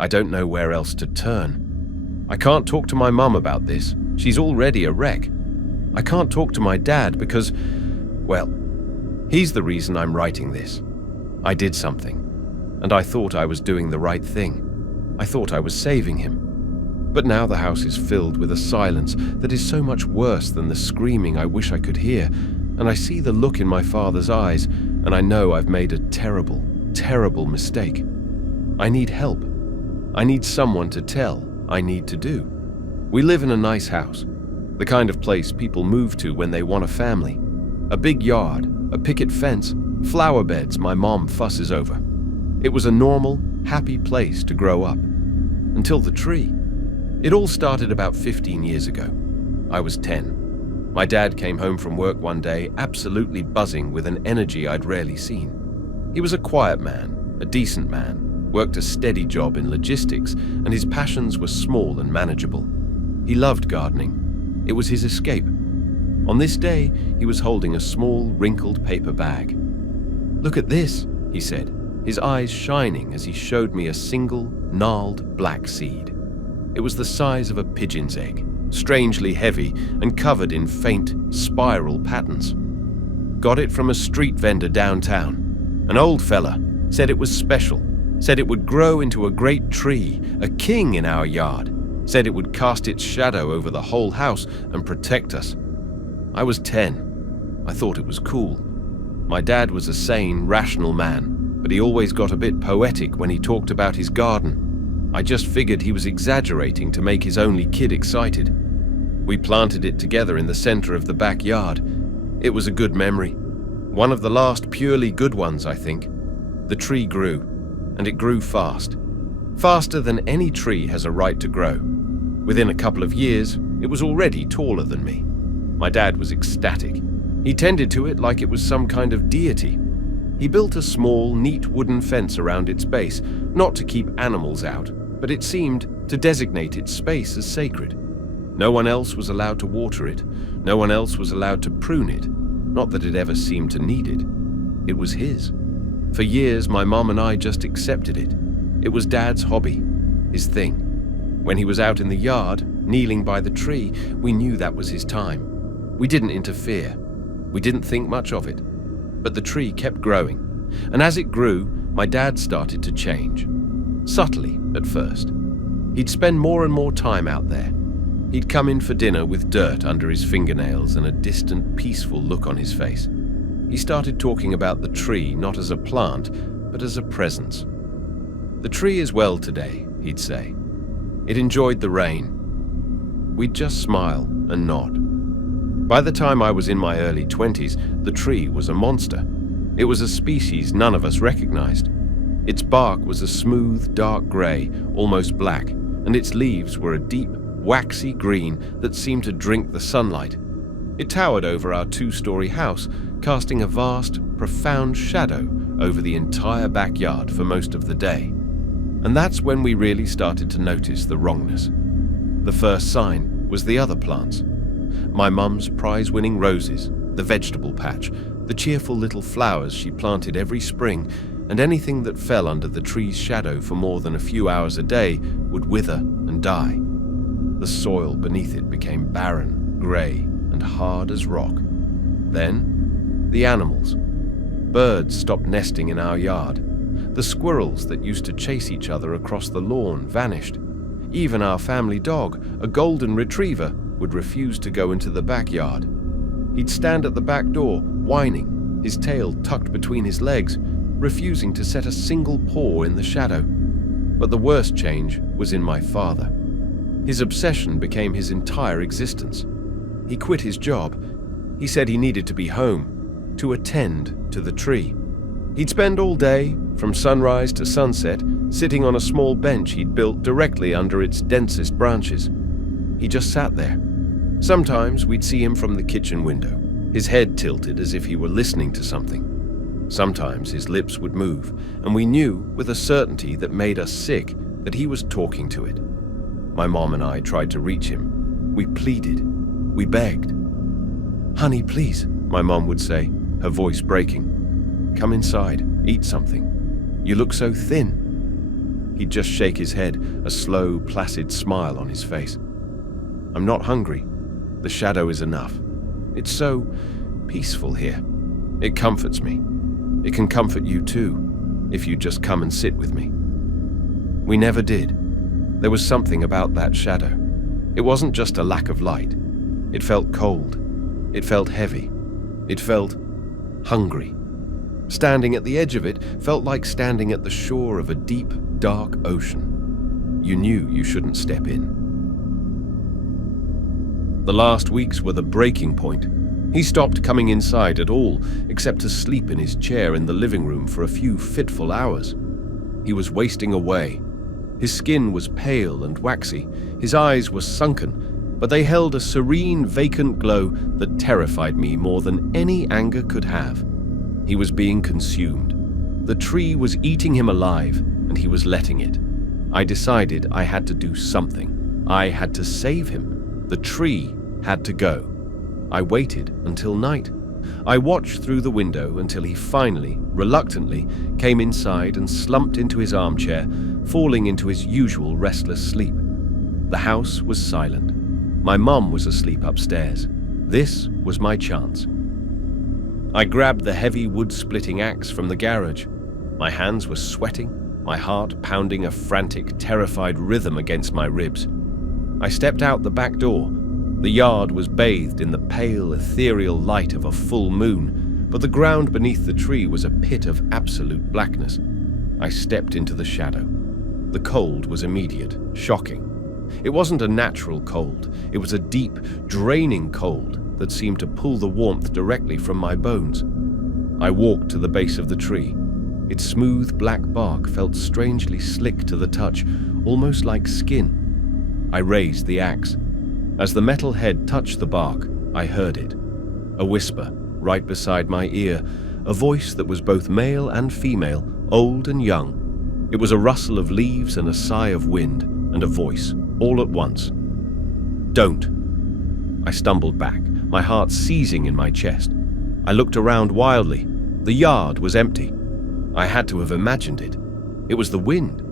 I don't know where else to turn. I can't talk to my mum about this. She's already a wreck. I can't talk to my dad because, well, he's the reason I'm writing this. I did something, and I thought I was doing the right thing. I thought I was saving him. But now the house is filled with a silence that is so much worse than the screaming I wish I could hear, and I see the look in my father's eyes, and I know I've made a terrible, terrible mistake. I need help. I need someone to tell. I need to do. We live in a nice house, the kind of place people move to when they want a family. A big yard, a picket fence, flower beds my mom fusses over. It was a normal, happy place to grow up. Until the tree. It all started about 15 years ago. I was 10. My dad came home from work one day absolutely buzzing with an energy I'd rarely seen. He was a quiet man, a decent man, worked a steady job in logistics, and his passions were small and manageable. He loved gardening. It was his escape. On this day, he was holding a small, wrinkled paper bag. "Look at this," he said, his eyes shining as he showed me a single, gnarled black seed. It was the size of a pigeon's egg, strangely heavy and covered in faint, spiral patterns. Got it from a street vendor downtown. An old fella said it was special, said it would grow into a great tree, a king in our yard, said it would cast its shadow over the whole house and protect us. I was 10. I thought it was cool. My dad was a sane, rational man, but he always got a bit poetic when he talked about his garden. I just figured he was exaggerating to make his only kid excited. We planted it together in the center of the backyard. It was a good memory. One of the last purely good ones, I think. The tree grew, and it grew fast. Faster than any tree has a right to grow. Within a couple of years, it was already taller than me. My dad was ecstatic. He tended to it like it was some kind of deity. He built a small, neat wooden fence around its base, not to keep animals out, but it seemed to designate its space as sacred. No one else was allowed to water it. No one else was allowed to prune it. Not that it ever seemed to need it. It was his. For years, my mom and I just accepted it. It was Dad's hobby, his thing. When he was out in the yard, kneeling by the tree, we knew that was his time. We didn't interfere. We didn't think much of it. But the tree kept growing, and as it grew, my dad started to change. Subtly, at first. He'd spend more and more time out there. He'd come in for dinner with dirt under his fingernails and a distant, peaceful look on his face. He started talking about the tree not as a plant, but as a presence. "The tree is well today," he'd say. "It enjoyed the rain." We'd just smile and nod. By the time I was in my early 20s, the tree was a monster. It was a species none of us recognized. Its bark was a smooth, dark gray, almost black, and its leaves were a deep, waxy green that seemed to drink the sunlight. It towered over our 2-story house, casting a vast, profound shadow over the entire backyard for most of the day. And that's when we really started to notice the wrongness. The first sign was the other plants. My mum's prize-winning roses, the vegetable patch, the cheerful little flowers she planted every spring, and anything that fell under the tree's shadow for more than a few hours a day would wither and die. The soil beneath it became barren, grey, and hard as rock. Then, the animals. Birds stopped nesting in our yard. The squirrels that used to chase each other across the lawn vanished. Even our family dog, a golden retriever, would refuse to go into the backyard. He'd stand at the back door, whining, his tail tucked between his legs, refusing to set a single paw in the shadow. But the worst change was in my father. His obsession became his entire existence. He quit his job. He said he needed to be home, to attend to the tree. He'd spend all day, from sunrise to sunset, sitting on a small bench he'd built directly under its densest branches. He just sat there. Sometimes we'd see him from the kitchen window, his head tilted as if he were listening to something. Sometimes his lips would move, and we knew with a certainty that made us sick that he was talking to it. My mom and I tried to reach him. We pleaded. We begged. "Honey, please," my mom would say, her voice breaking. "Come inside, eat something. You look so thin." he'd just shake his head, a slow, placid smile on his face. I'm not hungry. The shadow is enough. It's so peaceful here. It comforts me. It can comfort you too, if you just come and sit with me. We never did. There was something about that shadow. It wasn't just a lack of light. It felt cold. It felt heavy. It felt hungry. Standing at the edge of it felt like standing at the shore of a deep, dark ocean. You knew you shouldn't step in. The last weeks were the breaking point. He stopped coming inside at all, except to sleep in his chair in the living room for a few fitful hours. He was wasting away. His skin was pale and waxy. His eyes were sunken, but they held a serene, vacant glow that terrified me more than any anger could have. He was being consumed. The tree was eating him alive, and he was letting it. I decided I had to do something. I had to save him. The tree had to go. I waited until night. I watched through the window until he finally, reluctantly, came inside and slumped into his armchair, falling into his usual restless sleep. The house was silent. My mum was asleep upstairs. This was my chance. I grabbed the heavy wood-splitting axe from the garage. My hands were sweating, my heart pounding a frantic, terrified rhythm against my ribs. I stepped out the back door. The yard was bathed in the pale, ethereal light of a full moon, but the ground beneath the tree was a pit of absolute blackness. I stepped into the shadow. The cold was immediate, shocking. It wasn't a natural cold. It was a deep, draining cold that seemed to pull the warmth directly from my bones. I walked to the base of the tree. Its smooth black bark felt strangely slick to the touch, almost like skin. I raised the axe. As the metal head touched the bark, I heard it. A whisper, right beside my ear, a voice that was both male and female, old and young. It was a rustle of leaves and a sigh of wind, and a voice, all at once. Don't. I stumbled back, my heart seizing in my chest. I looked around wildly. The yard was empty. I had to have imagined it. It was the wind.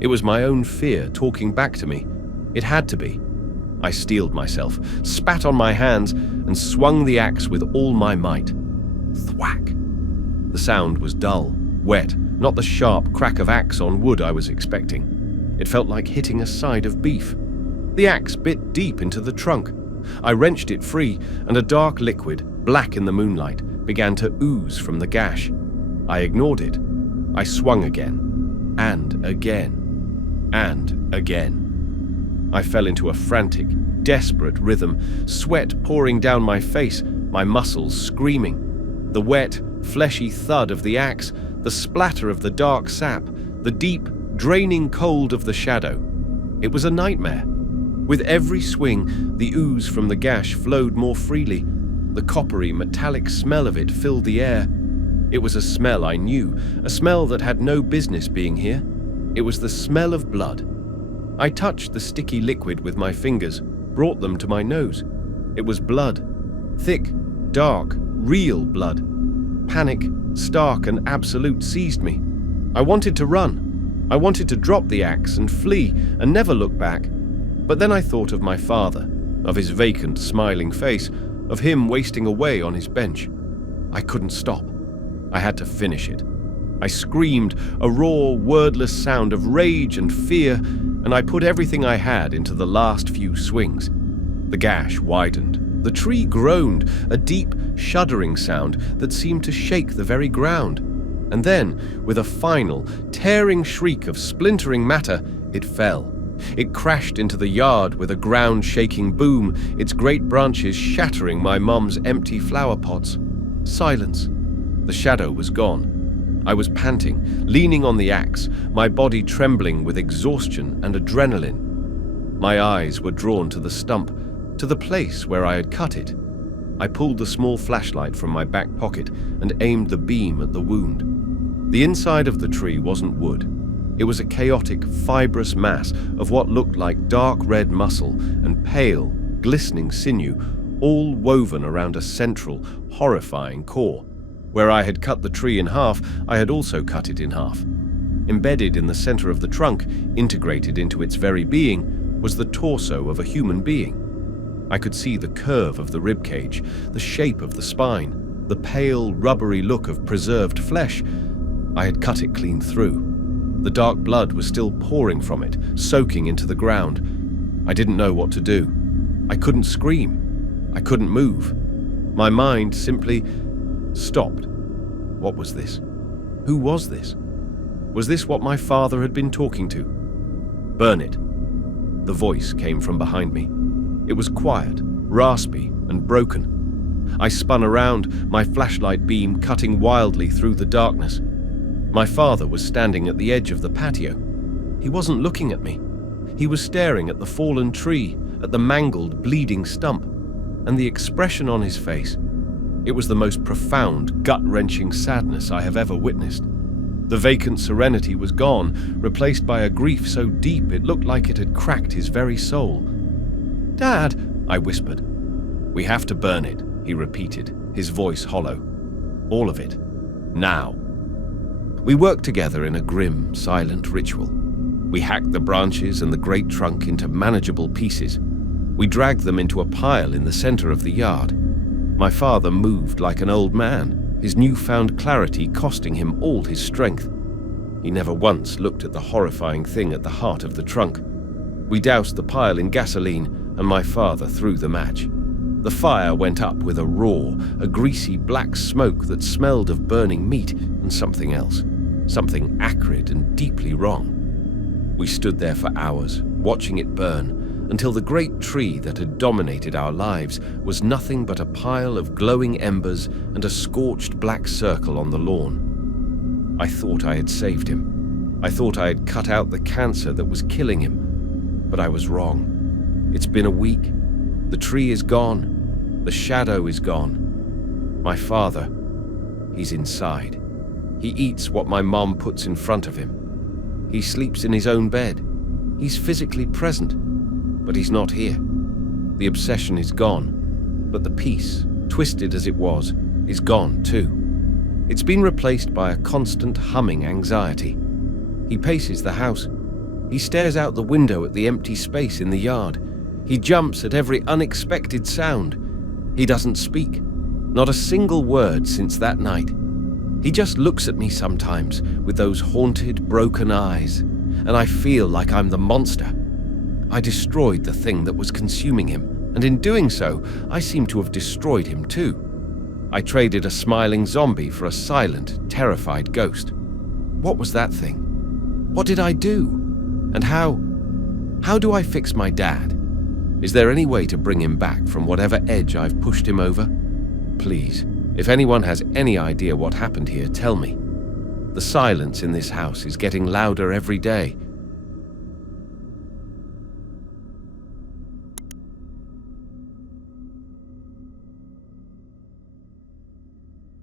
It was my own fear talking back to me. It had to be. I steeled myself, spat on my hands, and swung the axe with all my might. Thwack! The sound was dull, wet, not the sharp crack of axe on wood I was expecting. It felt like hitting a side of beef. The axe bit deep into the trunk. I wrenched it free, and a dark liquid, black in the moonlight, began to ooze from the gash. I ignored it. I swung again, and again, and again. I fell into a frantic, desperate rhythm, sweat pouring down my face, my muscles screaming. The wet, fleshy thud of the axe, the splatter of the dark sap, the deep, draining cold of the shadow. It was a nightmare. With every swing, the ooze from the gash flowed more freely. The coppery, metallic smell of it filled the air. It was a smell I knew, a smell that had no business being here. It was the smell of blood. I touched the sticky liquid with my fingers, brought them to my nose. It was blood. Thick, dark, real blood. Panic, stark and absolute, seized me. I wanted to run. I wanted to drop the axe and flee and never look back. But then I thought of my father, of his vacant, smiling face, of him wasting away on his bench. I couldn't stop. I had to finish it. I screamed, a raw, wordless sound of rage and fear, and I put everything I had into the last few swings. The gash widened. The tree groaned, a deep, shuddering sound that seemed to shake the very ground. And then, with a final, tearing shriek of splintering matter, it fell. It crashed into the yard with a ground-shaking boom, its great branches shattering my mum's empty flower pots. Silence. The shadow was gone. I was panting, leaning on the axe, my body trembling with exhaustion and adrenaline. My eyes were drawn to the stump, to the place where I had cut it. I pulled the small flashlight from my back pocket and aimed the beam at the wound. The inside of the tree wasn't wood. It was a chaotic, fibrous mass of what looked like dark red muscle and pale, glistening sinew, all woven around a central, horrifying core. Where I had cut the tree in half, I had also cut it in half. Embedded in the center of the trunk, integrated into its very being, was the torso of a human being. I could see the curve of the ribcage, the shape of the spine, the pale, rubbery look of preserved flesh. I had cut it clean through. The dark blood was still pouring from it, soaking into the ground. I didn't know what to do. I couldn't scream. I couldn't move. My mind simply stopped. What was this? Who was this? Was this what my father had been talking to? "Burn it." The voice came from behind me. It was quiet, raspy, and broken. I spun around, my flashlight beam cutting wildly through the darkness. My father was standing at the edge of the patio. He wasn't looking at me. He was staring at the fallen tree, at the mangled, bleeding stump, and the expression on his face. It was the most profound, gut-wrenching sadness I have ever witnessed. The vacant serenity was gone, replaced by a grief so deep it looked like it had cracked his very soul. "Dad," I whispered. "We have to burn it," he repeated, his voice hollow. "All of it. Now." We worked together in a grim, silent ritual. We hacked the branches and the great trunk into manageable pieces. We dragged them into a pile in the center of the yard. My father moved like an old man, his newfound clarity costing him all his strength. He never once looked at the horrifying thing at the heart of the trunk. We doused the pile in gasoline, and my father threw the match. The fire went up with a roar, a greasy black smoke that smelled of burning meat and something else, something acrid and deeply wrong. We stood there for hours, watching it burn, until the great tree that had dominated our lives was nothing but a pile of glowing embers and a scorched black circle on the lawn. I thought I had saved him. I thought I had cut out the cancer that was killing him, but I was wrong. It's been a week. The tree is gone. The shadow is gone. My father, he's inside. He eats what my mom puts in front of him. He sleeps in his own bed. He's physically present, but he's not here. The obsession is gone, but the peace, twisted as it was, is gone too. It's been replaced by a constant humming anxiety. He paces the house. He stares out the window at the empty space in the yard. He jumps at every unexpected sound. He doesn't speak, not a single word since that night. He just looks at me sometimes with those haunted, broken eyes, and I feel like I'm the monster. I destroyed the thing that was consuming him, and in doing so, I seem to have destroyed him too. I traded a smiling zombie for a silent, terrified ghost. What was that thing? What did I do? And how do I fix my dad? Is there any way to bring him back from whatever edge I've pushed him over? Please, if anyone has any idea what happened here, tell me. The silence in this house is getting louder every day,